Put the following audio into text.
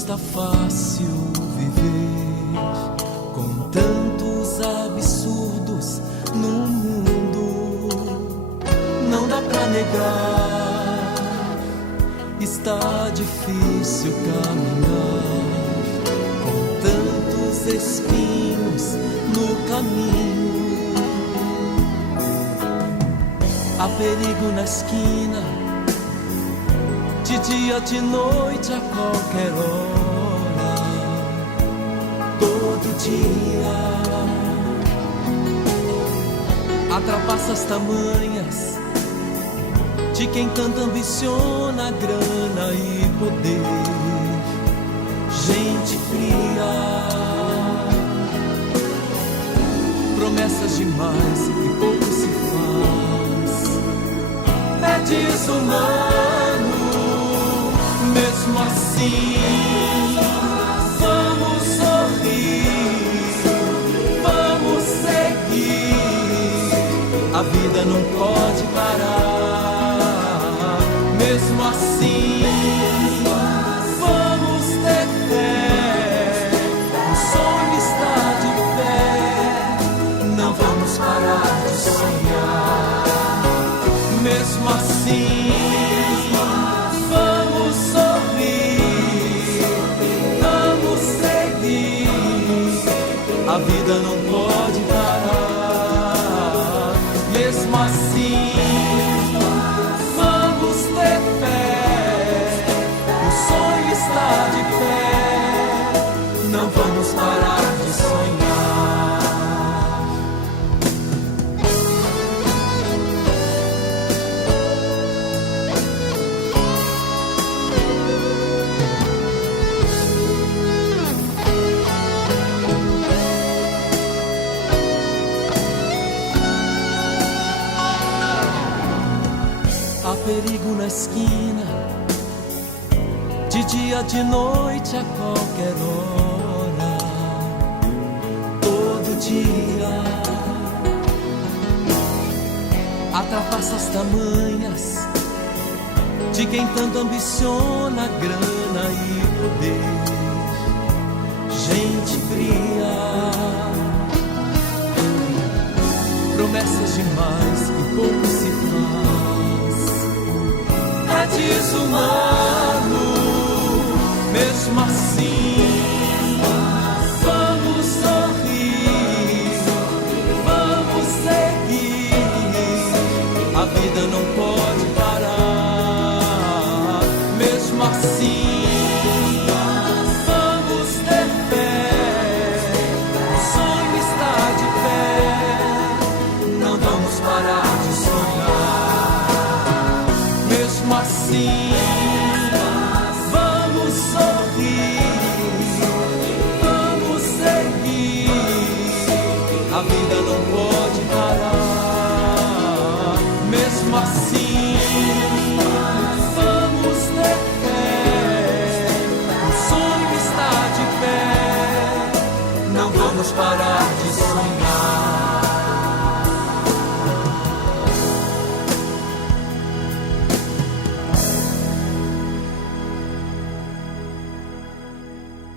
está fácil viver com tantos absurdos no mundo. Não dá pra negar, está difícil caminhar com tantos espinhos no caminho. Há perigo na esquina, de dia, de noite, a qualquer hora, todo dia. Há trapaças tamanhas de quem tanto ambiciona grana e poder. Gente fria, promessas demais e pouco se faz. É desumano. Mesmo assim, vamos sorrir, vamos seguir. A vida não pode parar. Mesmo assim, vamos ter fé. O sonho está de pé. Não vamos parar de sonhar. Mesmo assim, a vida não pode parar. Mesmo assim, vamos ter fé. O sonho está de pé. Não vamos parar de sonhar. Há perigo na esquina, de dia, de noite, a qualquer hora, todo dia. Há trapaças tamanhas de quem tanto ambiciona grana e poder. Gente fria, promessas demais e pouco se faz. É desumano, mesmo assim, vamos sorrir, vamos seguir. A vida não pode parar. Mesmo assim, vamos ter fé. O sonho está de pé. Não vamos parar de sonhar. Mesmo assim,